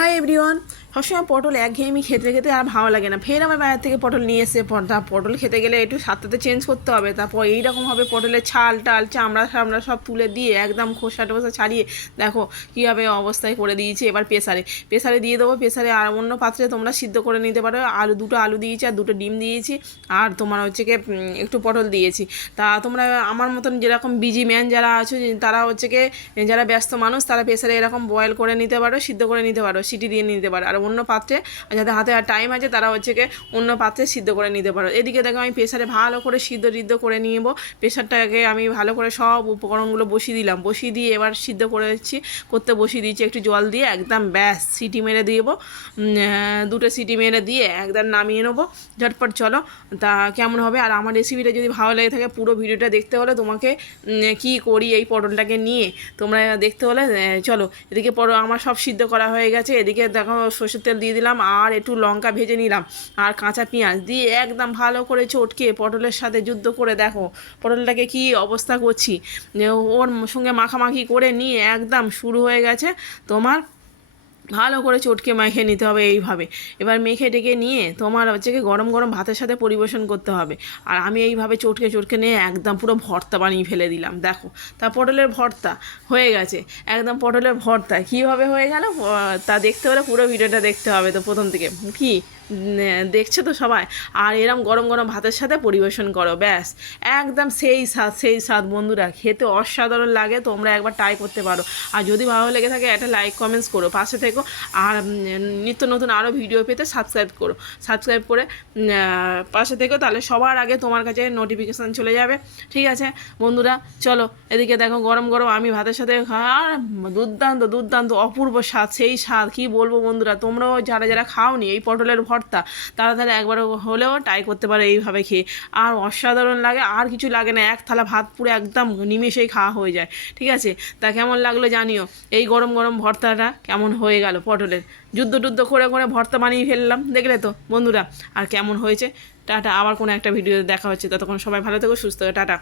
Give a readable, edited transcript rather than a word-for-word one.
Hi everyone. সবসময় পটল একঘেয়েমি খেতে খেতে আর ভালো লাগে না। ফের আমার বাইরে থেকে পটল নিয়ে এসে পটল খেতে গেলে একটু স্বাদটা চেঞ্জ করতে হবে। তারপর এইরকমভাবে পটলের ছাল টাল চামড়া টামড়া সব তুলে দিয়ে একদম খোসা টোসা ছাড়িয়ে দেখো কীভাবে অবস্থায় করে দিয়েছি। এবার প্রেসারে দিয়ে দেবো। প্রেসারে আর অন্য পাত্রে তোমরা সিদ্ধ করে নিতে পারো। দুটো আলু দিয়েছি আর দুটো ডিম দিয়েছি আর তোমার হচ্ছে কি একটু পটল দিয়েছি। তা তোমরা আমার মতন যেরকম বিজি ম্যান যারা আছো তারা হচ্ছে কি যারা ব্যস্ত মানুষ তারা প্রেসারে এরকম বয়েল করে নিতে পারো, সিদ্ধ করে নিতে পারো, সিটি দিয়ে নিতে পারো। আর অন্য পাত্রে যাদের হাতে আর টাইম আছে তারা হচ্ছে কি অন্য পাত্রে সিদ্ধ করে নিতে পারো। এদিকে দেখো আমি প্রেসারে ভালো করে সিদ্ধ করে নিয়ে নেবো। প্রেসারটাকে আমি ভালো করে সব উপকরণগুলো বসিয়ে দিয়ে এবার সিদ্ধ করতে বসিয়ে দিয়েছি একটু জল দিয়ে। একদম ব্যাস সিটি মেরে দেবো। দুটো সিটি মেরে দিয়ে একদম নামিয়ে নেবো ঝটপট। চলো তা কেমন হবে। আর আমার রেসিপিটা যদি ভালো লেগে থাকে পুরো ভিডিওটা দেখতে হলে তোমাকে কি করি এই পটলটাকে নিয়ে তোমরা দেখতে হলে চলো। এদিকে আমার সব সিদ্ধ করা হয়ে গেছে। এদিকে দেখো সরষের তেল দিয়ে দিলাম আর একটু লঙ্কা ভেজে নিলাম আর কাঁচা পেঁয়াজ দিয়ে একদম ভালো করে চটকে পটলের সাথে যুদ্ধ করে দেখো পটলটাকে কি অবস্থা করছি। ওর সঙ্গে মাখামাখি করে নিয়ে একদম শুরু হয়ে গেছে তোমার ভালো করে চটকে মেখে নিতে হবে এইভাবে। এবার মেখে টেকে নিয়ে তোমার হচ্ছে কি গরম গরম ভাতের সাথে পরিবেশন করতে হবে। আর আমি এইভাবে চটকে নিয়ে একদম পুরো ভর্তা বানিয়ে ফেলে দিলাম দেখো। তা পটলের ভর্তা হয়ে গেছে। একদম পটলের ভর্তা কীভাবে হয়ে গেল তা দেখতে হলে পুরো ভিডিওটা দেখতে হবে। তো প্রথম থেকে কি দেখছো তো সবাই। আর এরম গরম গরম ভাতের সাথে পরিবেশন করো ব্যাস একদম সেই স্বাদ বন্ধুরা, খেতে অসাধারণ লাগে। তোমরা একবার ট্রাই করতে পারো। আর যদি ভালো লেগে থাকে একটা লাইক কমেন্টস করো, পাশে থেকো। আর নিত্য নতুন আরও ভিডিও পেতে সাবস্ক্রাইব করে পাশে থেকো, তাহলে সবার আগে তোমার কাছে নোটিফিকেশান চলে যাবে। ঠিক আছে বন্ধুরা, চলো এদিকে দেখো গরম গরম আমি ভাতের সাথে আর দুর্দান্ত অপূর্ব স্বাদ, সেই স্বাদ কী বলবো বন্ধুরা। তোমরাও যারা খাওনি এই পটলের ভর্তা তারা একবার হলেও ট্রাই করতে পারো এইভাবে খেয়ে। আর অসাধারণ লাগে, আর কিছু লাগে না। এক থালা ভাত পুরো একদম নিমেষেই খাওয়া হয়ে যায়। ঠিক আছে, তা কেমন লাগলো জানিও। এই গরম গরম ভর্তাটা কেমন হয়ে গেল পটলের যুদ্ধ করে ভর্তা বানিয়ে ফেললাম দেখলে তো বন্ধুরা। আর কেমন হয়েছে টাটা, আবার কোনো একটা ভিডিও দেখা হচ্ছে। ততক্ষণ সবাই ভালো থেকো, সুস্থ থেকো, টাটা।